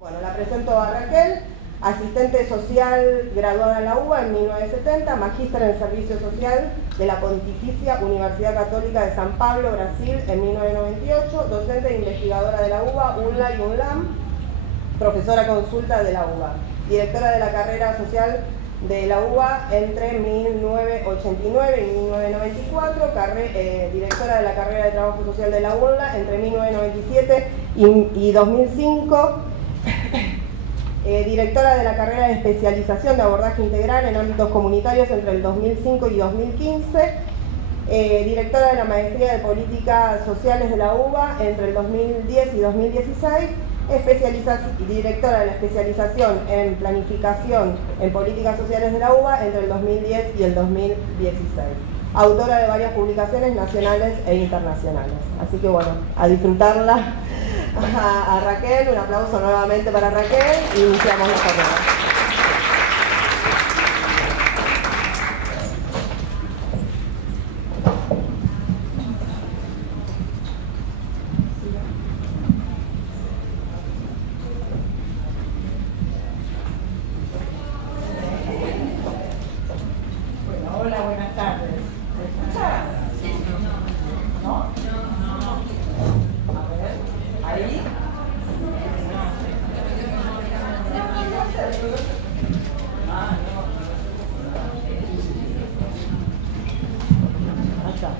Bueno, la presento a Raquel, asistente social graduada en la UBA en 1970, magíster en Servicio Social de la Pontificia Universidad Católica de San Pablo, Brasil, en 1998, docente e investigadora de la UBA, UNLA y UNLAM, profesora consulta de la UBA, directora de la carrera social de la UBA entre 1989 y 1994, directora de la carrera de trabajo social de la UNLA entre 1997 y 2005, directora de la carrera de especialización de abordaje integral en ámbitos comunitarios entre el 2005 y 2015, directora de la maestría de políticas sociales de la UBA entre el 2010 y 2016, directora de la especialización en planificación en políticas sociales de la UBA entre el 2010 y el 2016. Autora de varias publicaciones nacionales e internacionales. Así que bueno, a disfrutarla a Raquel, un aplauso nuevamente para Raquel y iniciamos la jornada. Hola, buenas tardes. ¿Me escuchas? ¿No? A ver, ahí. Ahí está.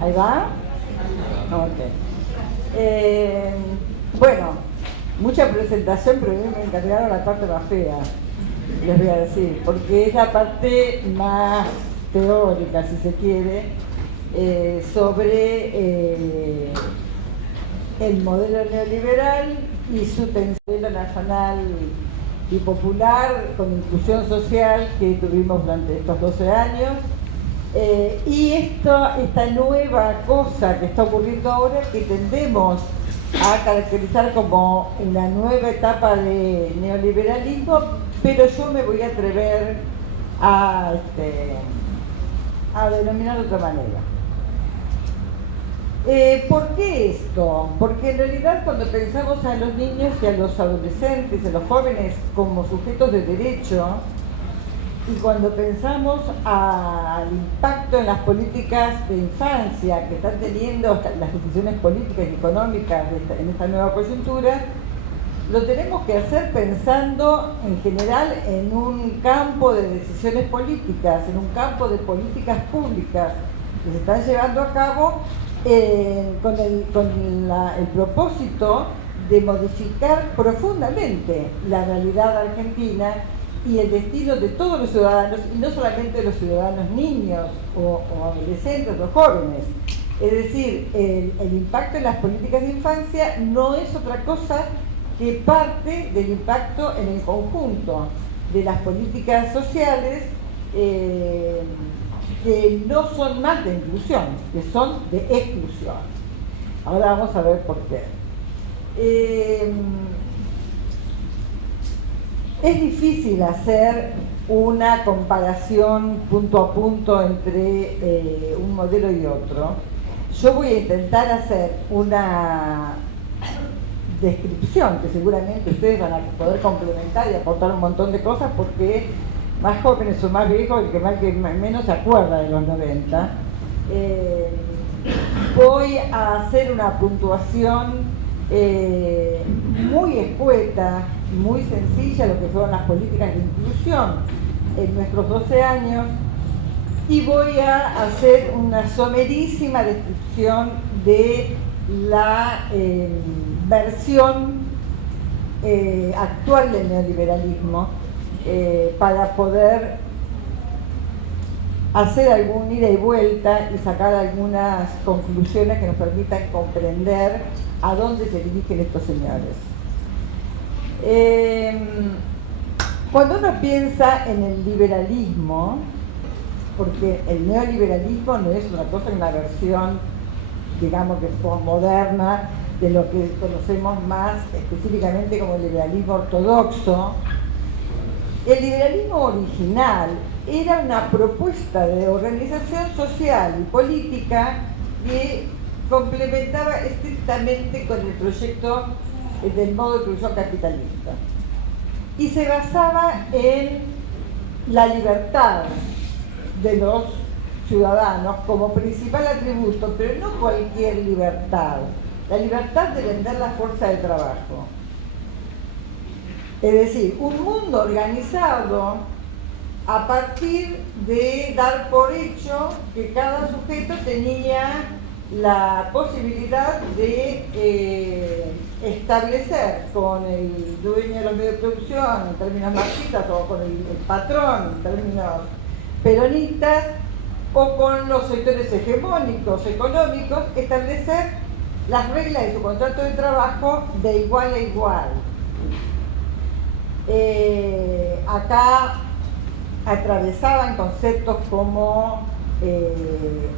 ¿Ahí va? Ok. Bueno, mucha presentación, pero a mí me encargaron la parte más fea, les voy a decir, porque es la parte más teórica, si se quiere, sobre el modelo neoliberal y su modelo nacional y popular con inclusión social que tuvimos durante estos 12 años. Y esta nueva cosa que está ocurriendo ahora, que tendemos a caracterizar como una nueva etapa de neoliberalismo, pero yo me voy a atrever a denominar de otra manera. ¿Por qué esto? Porque en realidad cuando pensamos a los niños y a los adolescentes, a los jóvenes como sujetos de derecho, y cuando pensamos al impacto en las políticas de infancia que están teniendo las decisiones políticas y económicas en esta nueva coyuntura, lo tenemos que hacer pensando en general en un campo de decisiones políticas, en un campo de políticas públicas que se están llevando a cabo con el propósito de modificar profundamente la realidad argentina y el destino de todos los ciudadanos, y no solamente de los ciudadanos niños o adolescentes o jóvenes. Es decir, el impacto en las políticas de infancia no es otra cosa que parte del impacto en el conjunto de las políticas sociales que no son más de inclusión, que son de exclusión. Ahora vamos a ver por qué. Es difícil hacer una comparación punto a punto entre un modelo y otro. Yo voy a intentar hacer una descripción que seguramente ustedes van a poder complementar y aportar un montón de cosas, porque más jóvenes o más viejos, el que más que menos se acuerda de los 90. Voy a hacer una puntuación muy escueta, muy sencilla, lo que fueron las políticas de inclusión en nuestros 12 años, y voy a hacer una somerísima descripción de la versión actual del neoliberalismo, para poder hacer algún ida y vuelta y sacar algunas conclusiones que nos permitan comprender a dónde se dirigen estos señores. Cuando uno piensa en el liberalismo, porque el neoliberalismo no es una cosa, una versión, digamos, que fue moderna de lo que conocemos más específicamente como el liberalismo ortodoxo. El liberalismo original era una propuesta de organización social y política que complementaba estrictamente con el proyecto del modo de producción capitalista. Y se basaba en la libertad de los ciudadanos como principal atributo, pero no cualquier libertad, la libertad de vender la fuerza de trabajo. Es decir, un mundo organizado a partir de dar por hecho que cada sujeto tenía la posibilidad de establecer con el dueño de los medios de producción en términos marxistas o con el patrón en términos peronistas o con los sectores hegemónicos económicos, establecer las reglas de su contrato de trabajo de igual a igual. Acá atravesaban conceptos como el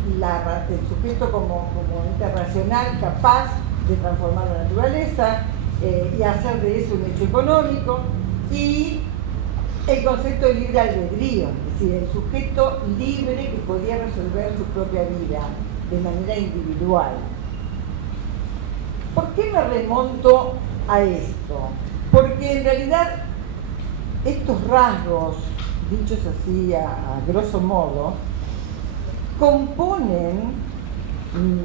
sujeto como ente racional capaz de transformar la naturaleza y hacer de eso un hecho económico, y el concepto de libre albedrío, es decir, el sujeto libre que podía resolver su propia vida de manera individual. ¿Por qué me remonto a esto? Porque en realidad estos rasgos, dichos así a grosso modo, componen,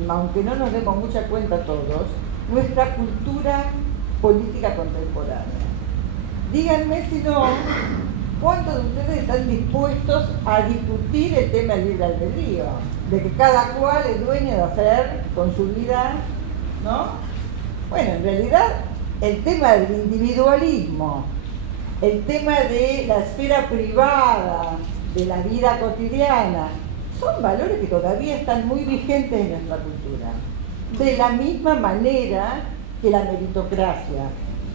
aunque no nos demos mucha cuenta todos, nuestra cultura política contemporánea. Díganme si no, ¿cuántos de ustedes están dispuestos a discutir el tema del libre albedrío? De que cada cual es dueño de hacer con su vida, ¿no? Bueno, en realidad el tema del individualismo, el tema de la esfera privada, de la vida cotidiana, son valores que todavía están muy vigentes en nuestra cultura. De la misma manera que la meritocracia,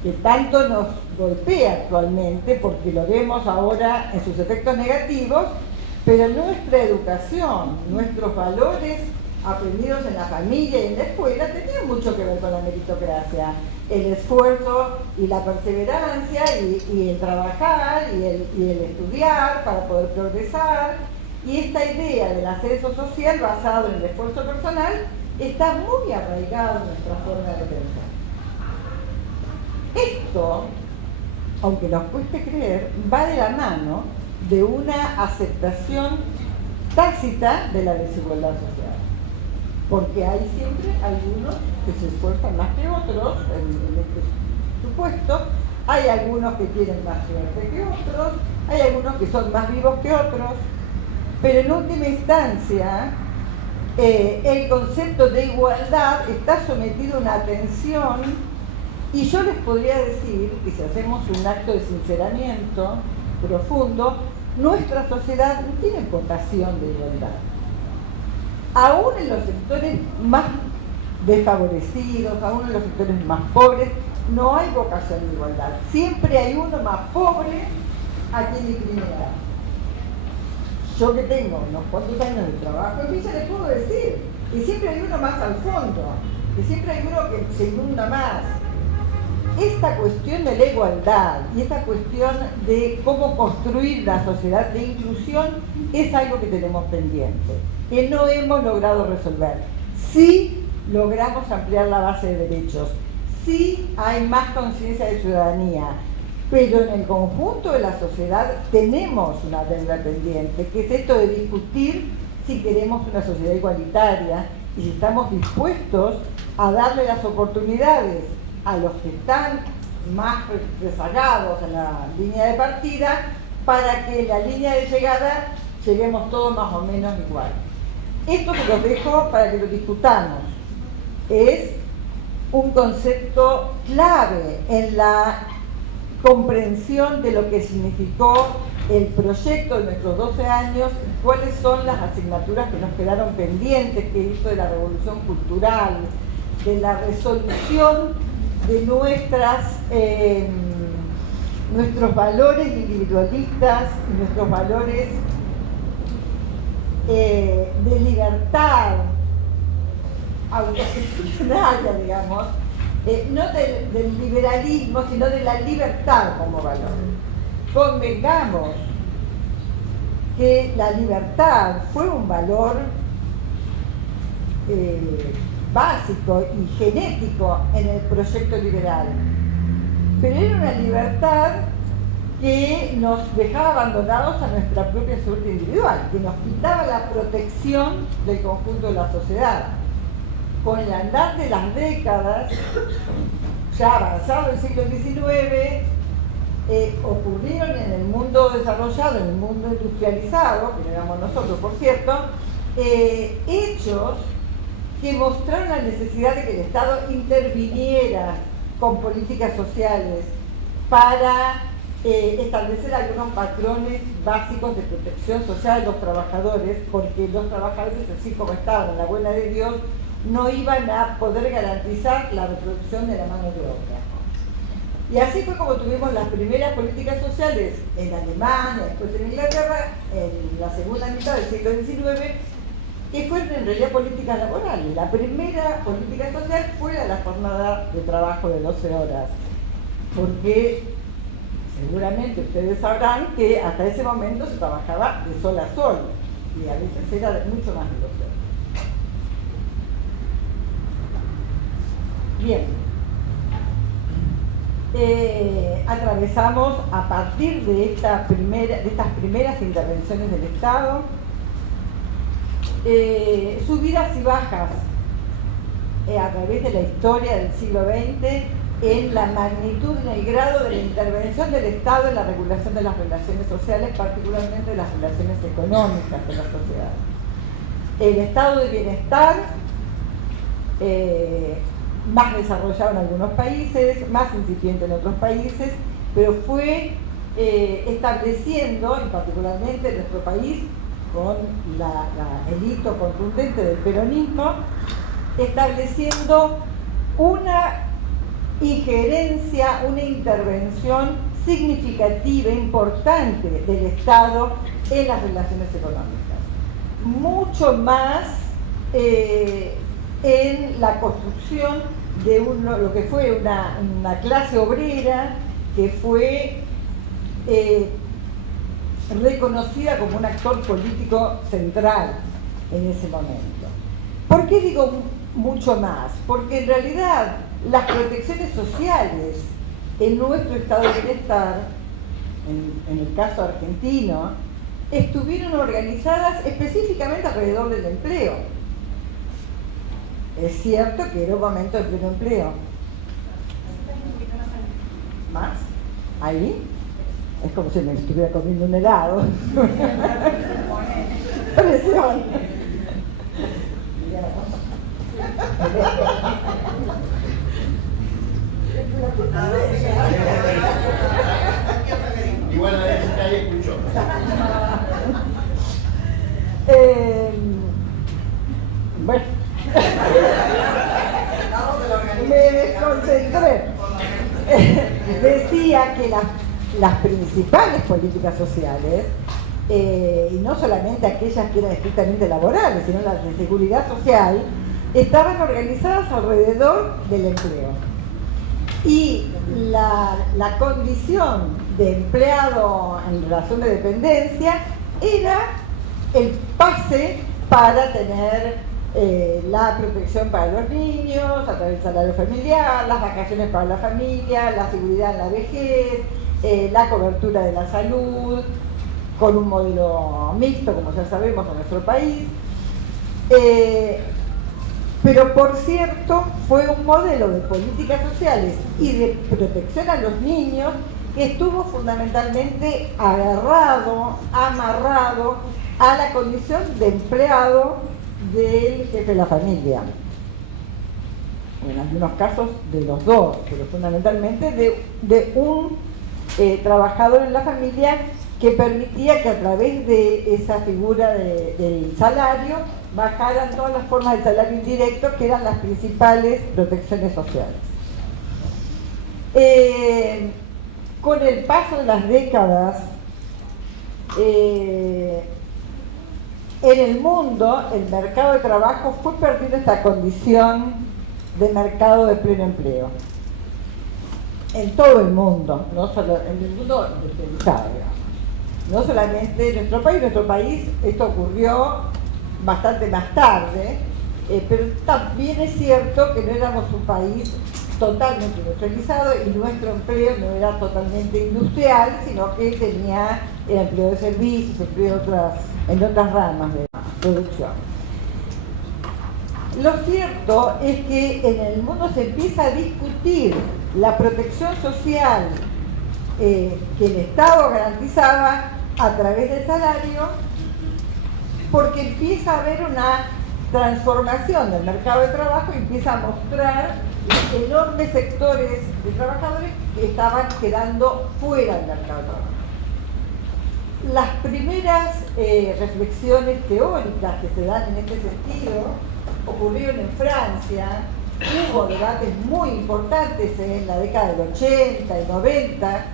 que tanto nos golpea actualmente porque lo vemos ahora en sus efectos negativos, pero nuestra educación, nuestros valores aprendidos en la familia y en la escuela tenían mucho que ver con la meritocracia. El esfuerzo y la perseverancia y el trabajar y el estudiar para poder progresar. Y esta idea del ascenso social basado en el esfuerzo personal está muy arraigado en nuestra forma de pensar. Esto, aunque nos cueste creer, va de la mano de una aceptación tácita de la desigualdad social. Porque hay siempre algunos que se esfuerzan más que otros en este supuesto, hay algunos que tienen más suerte que otros, hay algunos que son más vivos que otros, pero en última instancia el concepto de igualdad está sometido a una tensión, y yo les podría decir que si hacemos un acto de sinceramiento profundo, nuestra sociedad no tiene vocación de igualdad. Aún en los sectores más desfavorecidos, aún en los sectores más pobres, no hay vocación de igualdad. Siempre hay uno más pobre a quien discriminar. Yo que tengo unos cuantos años de trabajo, en Villa les puedo decir que siempre hay uno más al fondo, que siempre hay uno que se inunda más. Esta cuestión de la igualdad y esta cuestión de cómo construir la sociedad de inclusión es algo que tenemos pendiente, que no hemos logrado resolver. Sí logramos ampliar la base de derechos, sí hay más conciencia de ciudadanía, pero en el conjunto de la sociedad tenemos una deuda pendiente, que es esto de discutir si queremos una sociedad igualitaria y si estamos dispuestos a darle las oportunidades a los que están más rezagados en la línea de partida, para que en la línea de llegada lleguemos todos más o menos igual. Esto se los dejo para que lo discutamos. Es un concepto clave en la comprensión de lo que significó el proyecto de nuestros 12 años, cuáles son las asignaturas que nos quedaron pendientes, que es esto de la revolución cultural, de la resolución de nuestros valores individualistas, nuestros valores de libertad autogestionaria, digamos, no del liberalismo, sino de la libertad como valor. Convengamos que la libertad fue un valor básico y genético en el proyecto liberal, pero era una libertad que nos dejaba abandonados a nuestra propia suerte individual, que nos quitaba la protección del conjunto de la sociedad. Con el andar de las décadas, ya avanzado el siglo XIX, ocurrieron en el mundo desarrollado, en el mundo industrializado, que no éramos nosotros, por cierto, hechos que mostraron la necesidad de que el Estado interviniera con políticas sociales para establecer algunos patrones básicos de protección social de los trabajadores, porque los trabajadores, así como estaban en la buena de Dios, no iban a poder garantizar la reproducción de la mano de obra. Y así fue como tuvimos las primeras políticas sociales en Alemania, después en Inglaterra, en la segunda mitad del siglo XIX, que fueron en realidad políticas laborales. La primera política social fue la jornada de trabajo de 12 horas, porque seguramente ustedes sabrán que hasta ese momento se trabajaba de sol a sol, y a veces era de mucho más de 12 horas. Bien, atravesamos a partir de estas primeras intervenciones del Estado subidas y bajas a través de la historia del siglo XX en la magnitud y en el grado de la intervención del Estado en la regulación de las relaciones sociales, particularmente de las relaciones económicas de la sociedad. El estado de bienestar más desarrollado en algunos países, más incipiente en otros países, pero fue estableciendo, y particularmente en nuestro país, con el hito contundente del peronismo, estableciendo una injerencia, una intervención significativa, importante del Estado en las relaciones económicas. Mucho más en la construcción de lo que fue una clase obrera que fue reconocida como un actor político central en ese momento. ¿Por qué digo mucho más? Porque en realidad las protecciones sociales en nuestro estado de bienestar, en el caso argentino, estuvieron organizadas específicamente alrededor del empleo. Es cierto que era un momento de pleno empleo. ¿Más? ¿Ahí? Es como si me estuviera comiendo un helado. Presión. Igual a veces que ahí escuchó. Bueno. Me desconcentré. Decía que las principales políticas sociales, y no solamente aquellas que eran estrictamente laborales, sino las de seguridad social, estaban organizadas alrededor del empleo. Y la condición de empleado en relación de dependencia era el pase para tener la protección para los niños, a través del salario familiar, las vacaciones para la familia, la seguridad en la vejez, la cobertura de la salud, con un modelo mixto, como ya sabemos, en nuestro país. Pero por cierto, fue un modelo de políticas sociales y de protección a los niños que estuvo fundamentalmente amarrado a la condición de empleado del jefe de la familia. En algunos casos de los dos, pero fundamentalmente de un trabajador en la familia que permitía que a través de esa figura del salario bajaran todas las formas del salario indirecto, que eran las principales protecciones sociales. Con el paso de las décadas, en el mundo, el mercado de trabajo fue perdiendo esta condición de mercado de pleno empleo. En todo el mundo, no solo en el mundo industrializado, digamos. No solamente en nuestro país, esto ocurrió bastante más tarde, pero también es cierto que no éramos un país totalmente industrializado y nuestro empleo no era totalmente industrial, sino que tenía el empleo de servicios, empleo en otras ramas de producción. Lo cierto es que en el mundo se empieza a discutir la protección social que el Estado garantizaba a través del salario, porque empieza a haber una transformación del mercado de trabajo y empieza a mostrar enormes sectores de trabajadores que estaban quedando fuera del mercado de trabajo. Las primeras reflexiones teóricas que se dan en este sentido ocurrieron en Francia. Hubo debates muy importantes en la década del 80 y 90.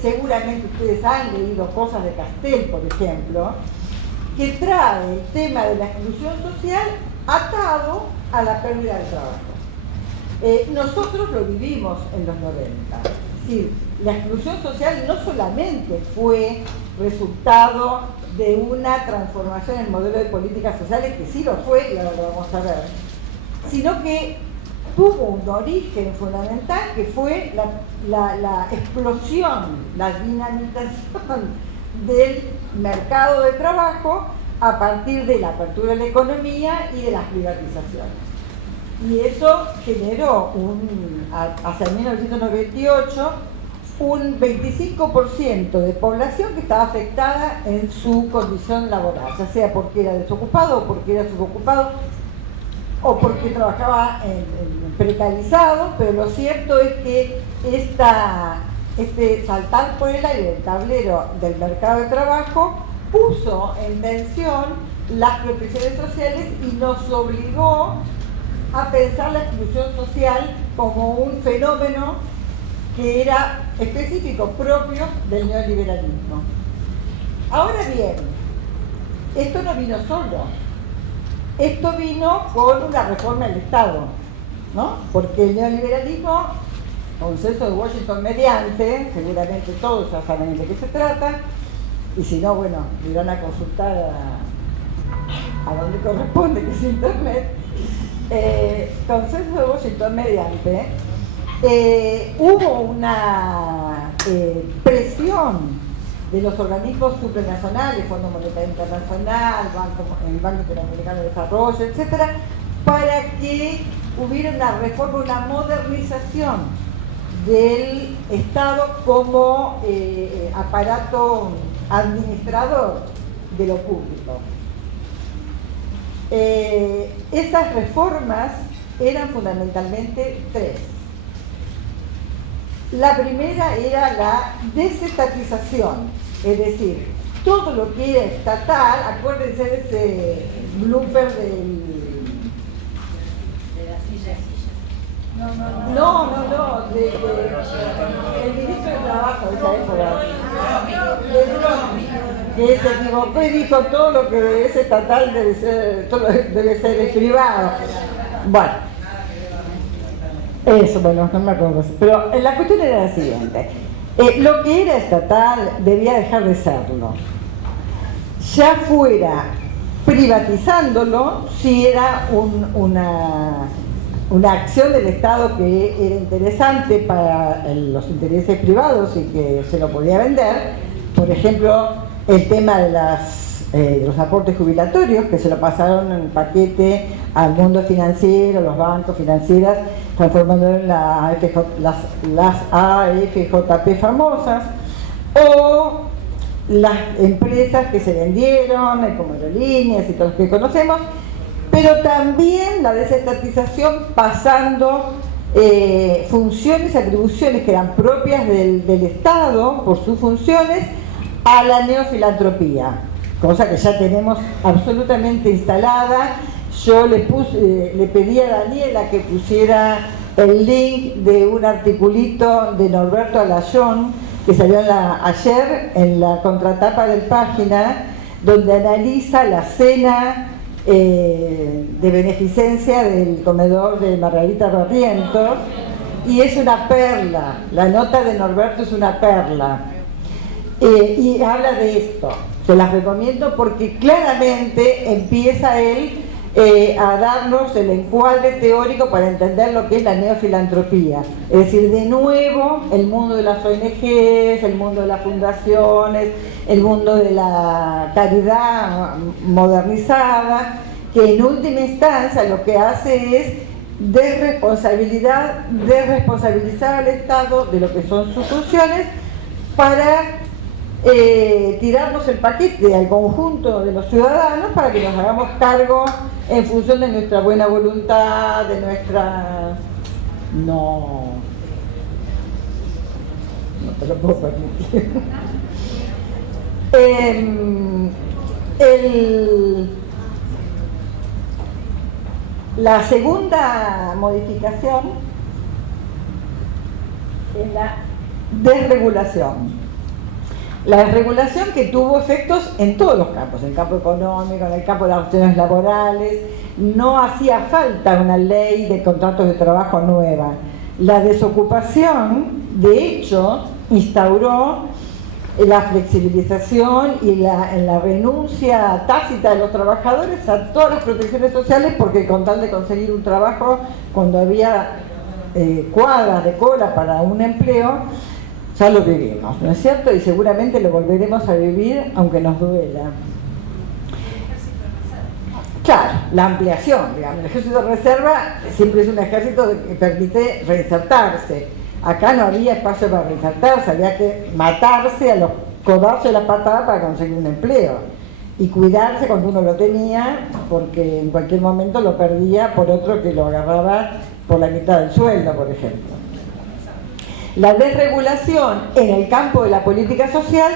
Seguramente ustedes han leído cosas de Castel, por ejemplo, que trae el tema de la exclusión social atado a la pérdida del trabajo. Nosotros lo vivimos en los 90. Es decir, la exclusión social no solamente fue resultado de una transformación en el modelo de políticas sociales, que sí lo fue, y ahora lo vamos a ver, sino que tuvo un origen fundamental que fue la explosión, la dinamización del mercado de trabajo a partir de la apertura de la economía y de las privatizaciones. Y eso generó hacia 1998 un 25% de población que estaba afectada en su condición laboral, ya sea porque era desocupado o porque era subocupado o porque trabajaba en precarizado, pero lo cierto es que este saltar por el aire del tablero del mercado de trabajo puso en tensión las protecciones sociales y nos obligó a pensar la exclusión social como un fenómeno que era específico, propio del neoliberalismo. Ahora bien, esto no vino solo, esto vino con una reforma del Estado, ¿no? Porque el neoliberalismo, consenso de Washington mediante, seguramente todos ya saben de qué se trata, y si no, bueno, irán a consultar a donde corresponde, que es Internet. Consenso de Washington mediante, hubo una presión de los organismos supranacionales, Fondo Monetario Internacional, el Banco Interamericano de Desarrollo, etcétera, para que hubiera una reforma, una modernización del Estado como aparato administrador de lo público. Esas reformas eran fundamentalmente tres. La primera era la desestatización, es decir, todo lo que era estatal, acuérdense de ese blooper del... De las sillas. No, el ministro de Trabajo de esa época, que se equivocó y dijo todo lo que es estatal debe ser, todo debe ser privado. Bueno. Eso, bueno, no me acuerdo. Pero la cuestión era la siguiente. Lo que era estatal debía dejar de serlo. Ya fuera privatizándolo, si era una acción del Estado que era interesante para los intereses privados y que se lo podía vender. Por ejemplo, el tema de los aportes jubilatorios, que se lo pasaron en paquete al mundo financiero, los bancos, financieras, transformando en las AFJP famosas, o las empresas que se vendieron, como aerolíneas y todos los que conocemos, pero también la desestatización pasando funciones y atribuciones que eran propias del Estado por sus funciones a la neofilantropía, cosa que ya tenemos absolutamente instalada. Yo le pedí a Daniela que pusiera el link de un articulito de Norberto Alayón que salió ayer en la contratapa del Página, donde analiza la cena de beneficencia del comedor de Margarita Barrientos, y es una perla. La nota de Norberto es una perla, y habla de esto. Se las recomiendo porque claramente empieza él a darnos el encuadre teórico para entender lo que es la neofilantropía. Es decir, de nuevo, el mundo de las ONGs, el mundo de las fundaciones, el mundo de la caridad modernizada, que en última instancia lo que hace es desresponsabilizar al Estado de lo que son sus funciones para tirarnos el paquete al conjunto de los ciudadanos para que nos hagamos cargo en función de nuestra buena voluntad, de nuestra... No te lo puedo permitir. La segunda modificación es la desregulación. La desregulación que tuvo efectos en todos los campos, en el campo económico, en el campo de las relaciones laborales. No hacía falta una ley de contratos de trabajo nueva. La desocupación, de hecho, instauró la flexibilización y la renuncia tácita de los trabajadores a todas las protecciones sociales, porque con tal de conseguir un trabajo, cuando había cuadras de cola para un empleo, ya lo vivimos, ¿no es cierto? Y seguramente lo volveremos a vivir aunque nos duela. Claro, la ampliación, digamos, el ejército de reserva siempre es un ejército que permite reinsertarse. Acá no había espacio para reinsertarse, había que matarse a los codazos de la patada para conseguir un empleo. Y cuidarse cuando uno lo tenía, porque en cualquier momento lo perdía por otro que lo agarraba por la mitad del sueldo, por ejemplo. La desregulación en el campo de la política social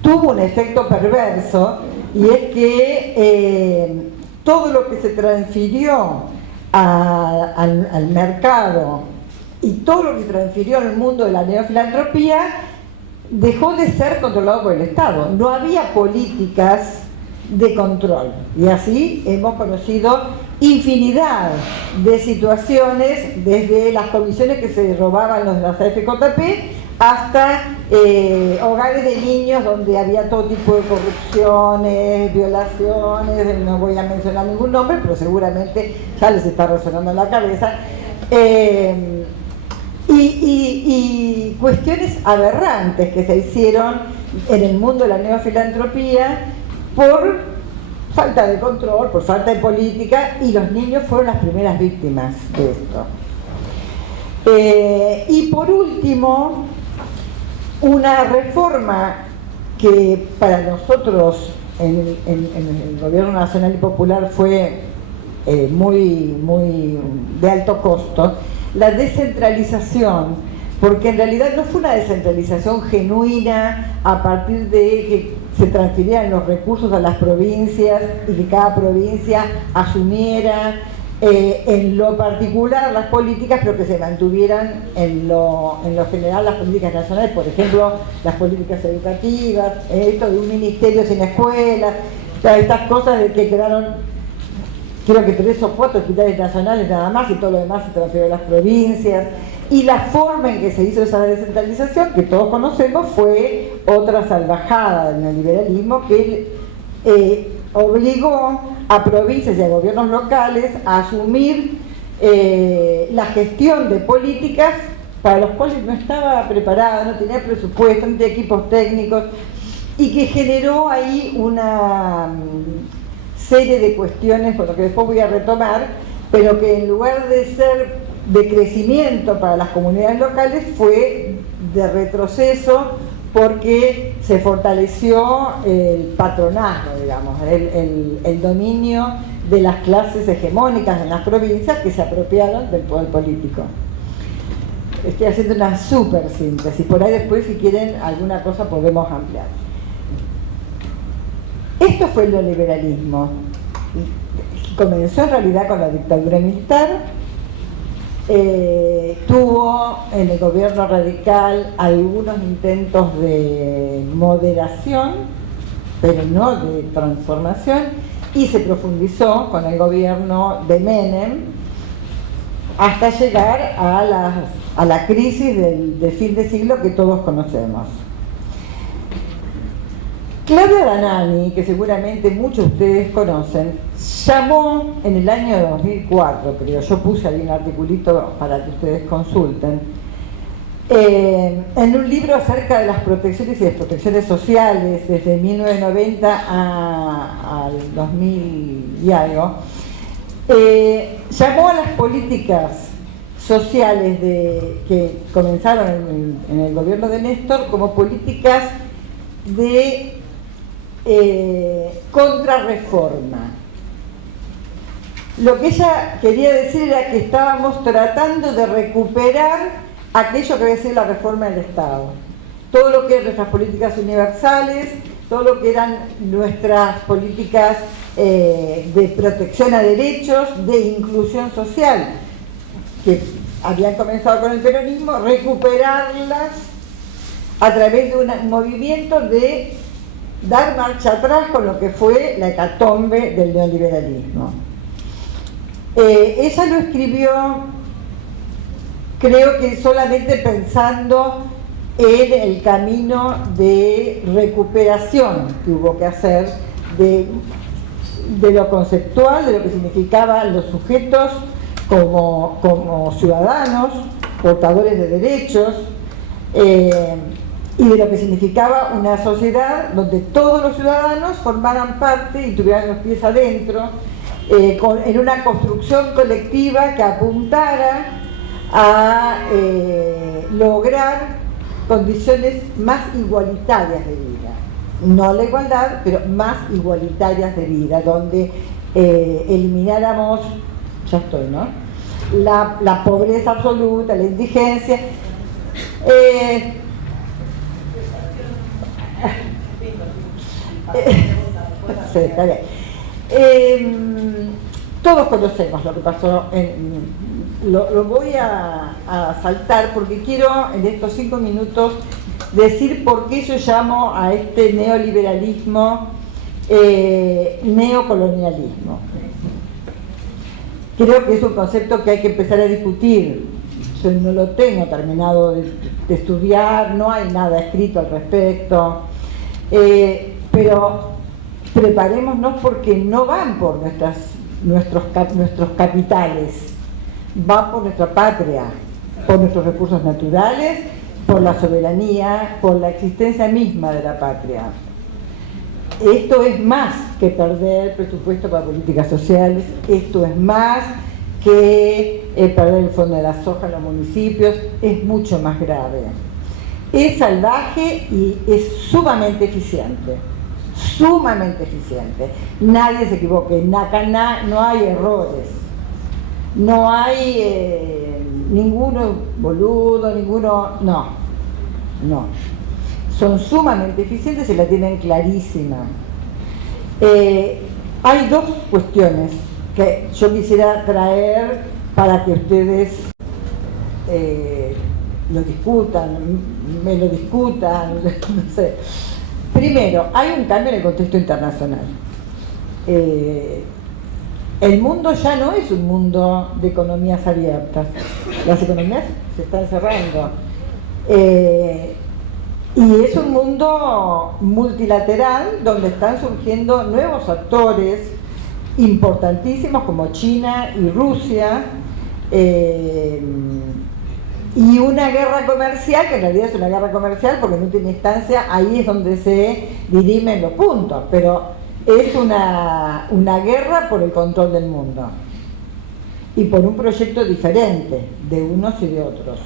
tuvo un efecto perverso, y es que todo lo que se transfirió al mercado y todo lo que se transfirió al mundo de la neofilantropía dejó de ser controlado por el Estado. No había políticas de control, y así hemos conocido infinidad de situaciones, desde las comisiones que se robaban los de la AFJP hasta hogares de niños donde había todo tipo de corrupciones, violaciones, no voy a mencionar ningún nombre, pero seguramente ya les está resonando en la cabeza, y cuestiones aberrantes que se hicieron en el mundo de la neofilantropía por falta de control, por falta de política, y los niños fueron las primeras víctimas de esto. Y por último, una reforma que para nosotros en el gobierno nacional y popular fue muy de alto costo, la descentralización, porque en realidad no fue una descentralización genuina a partir de que se transfirieran los recursos a las provincias y que cada provincia asumiera en lo particular las políticas, pero que se mantuvieran en lo general las políticas nacionales, por ejemplo, las políticas educativas, esto de un ministerio sin escuelas, estas cosas de que quedaron, creo que 3 o 4 hospitales nacionales nada más, y todo lo demás se transfirió a las provincias. Y la forma en que se hizo esa descentralización, que todos conocemos, fue otra salvajada del neoliberalismo que obligó a provincias y a gobiernos locales a asumir la gestión de políticas para los cuales no estaba preparada, no tenía presupuesto, no tenía equipos técnicos, y que generó ahí una serie de cuestiones, con lo que después voy a retomar, pero que en lugar de ser de crecimiento para las comunidades locales fue de retroceso, porque se fortaleció el patronazgo, digamos, el dominio de las clases hegemónicas en las provincias que se apropiaron del poder político. Estoy haciendo una súper síntesis, por ahí después si quieren alguna cosa podemos ampliar. Esto fue el neoliberalismo. Comenzó en realidad con la dictadura militar. Tuvo en el gobierno radical algunos intentos de moderación, pero no de transformación, y se profundizó con el gobierno de Menem hasta llegar a la crisis del fin de siglo que todos conocemos. Claudia Danani, que seguramente muchos de ustedes conocen, llamó en el año 2004, creo, yo puse ahí un articulito para que ustedes consulten, en un libro acerca de las protecciones y desprotecciones sociales desde 1990 al 2000 y algo, llamó a las políticas sociales que comenzaron en el gobierno de Néstor como políticas de contrarreforma. Lo que ella quería decir era que estábamos tratando de recuperar aquello que había sido la reforma del Estado. Todo lo que eran nuestras políticas universales, todo lo que eran nuestras políticas de protección a derechos, de inclusión social, que habían comenzado con el peronismo, recuperarlas a través de un movimiento de dar marcha atrás con lo que fue la hecatombe del neoliberalismo. Ella lo escribió, creo que solamente pensando en el camino de recuperación que hubo que hacer de lo conceptual, de lo que significaban los sujetos como ciudadanos, portadores de derechos, y de lo que significaba una sociedad donde todos los ciudadanos formaran parte y tuvieran los pies adentro, en una construcción colectiva que apuntara a lograr condiciones más igualitarias de vida. No la igualdad, pero más igualitarias de vida, donde elimináramos, ya estoy, ¿no?, la pobreza absoluta, la indigencia. Sí, está bien. Todos conocemos lo que pasó, lo voy a saltar porque quiero en estos 5 minutos decir por qué yo llamo a este neoliberalismo neocolonialismo. Creo que es un concepto que hay que empezar a discutir. Yo no lo tengo terminado de estudiar, no hay nada escrito al respecto, pero preparémonos porque no van por nuestros capitales, van por nuestra patria, por nuestros recursos naturales, por la soberanía, por la existencia misma de la patria. Esto es más que perder presupuesto para políticas sociales, esto es más que perder el fondo de la soja en los municipios, es mucho más grave. Es salvaje y es sumamente eficiente. Sumamente eficiente. Nadie se equivoque, no hay errores. No hay ninguno boludo, no. Son sumamente eficientes y la tienen clarísima. Hay dos cuestiones que yo quisiera traer para que ustedes lo discutan, me lo discutan, no sé. Primero, hay un cambio en el contexto internacional. El mundo ya no es un mundo de economías abiertas. Las economías se están cerrando. Y es un mundo multilateral donde están surgiendo nuevos actores importantísimos como China y Rusia, y una guerra comercial, que en realidad es una guerra comercial porque en última instancia ahí es donde se dirimen los puntos, pero es una guerra por el control del mundo y por un proyecto diferente de unos y de otros.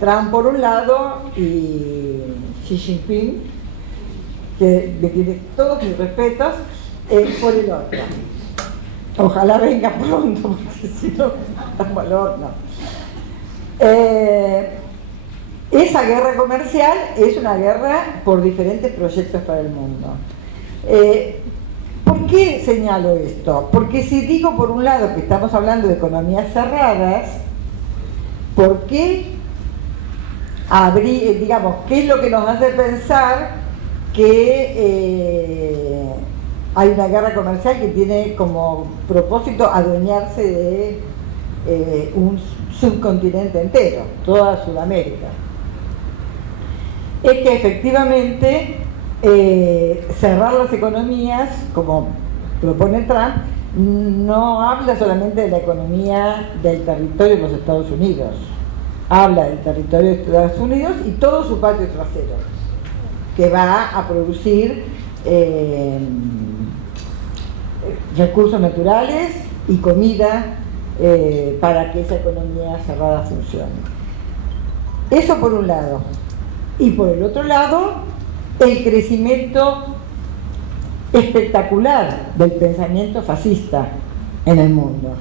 Trump por un lado y Xi Jinping, que le tiene todos mis respetos, por el otro. Ojalá venga pronto, porque si no, estamos al horno. Esa guerra comercial es una guerra por diferentes proyectos para el mundo. ¿Por qué señalo esto? Porque si digo por un lado que estamos hablando de economías cerradas, ¿por qué digamos, qué es lo que nos hace pensar que hay una guerra comercial que tiene como propósito adueñarse de un subcontinente entero, toda Sudamérica? Es que efectivamente cerrar las economías, como propone Trump, no habla solamente de la economía del territorio de los Estados Unidos, habla del territorio de Estados Unidos y todo su patio trasero, que va a producir recursos naturales y comida para que esa economía cerrada funcione. Eso por un lado. Y por el otro lado, el crecimiento espectacular del pensamiento fascista en el mundo.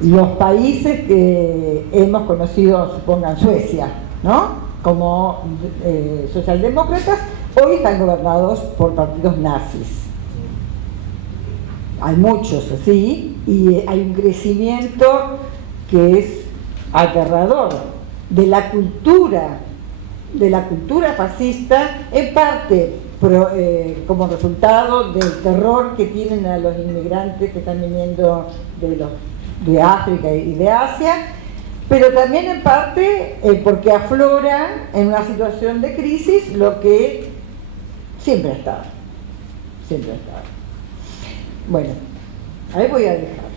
Los países que hemos conocido, supongan Suecia, ¿no?, como socialdemócratas, hoy están gobernados por partidos nazis. Hay muchos así, y hay un crecimiento que es aterrador de la cultura fascista, en parte como resultado del terror que tienen a los inmigrantes que están viniendo de África y de Asia, pero también en parte porque aflora en una situación de crisis lo que siempre ha estado. Bueno, ahí voy a dejar.